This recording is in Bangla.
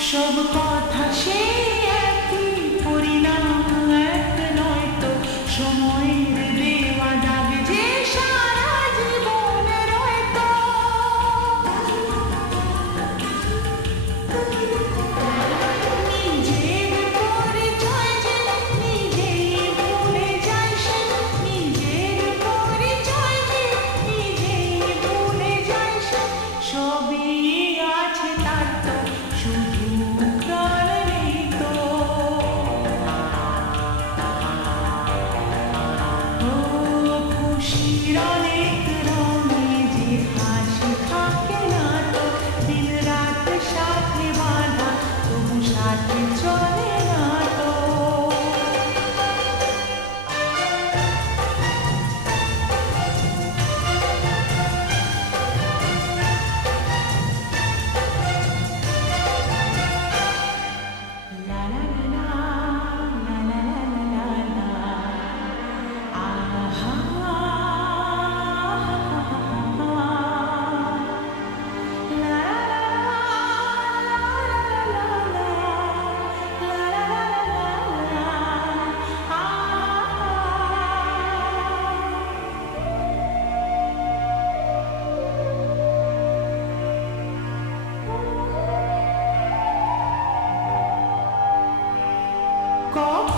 সব কথা সে একই পরিণাম এক নয়তো সময়ের দেওয়া দাগ যে সারা জীবনে রয়তো নিজের পরিচয় যে নিজেই ভুলে যায় সে নিজের পরিচয় যে নিজেই ভুলে যায় সে সবই আছে তার তো শুধু প্রাণ নেই তো ও খুশির অনেক রঙে যে হাসি থাকে না তো দিন রাত সাথে বাঁধা তবু সাথে চলে না তো লা লা লা লা লা লা লা লা আহা লা লা কখন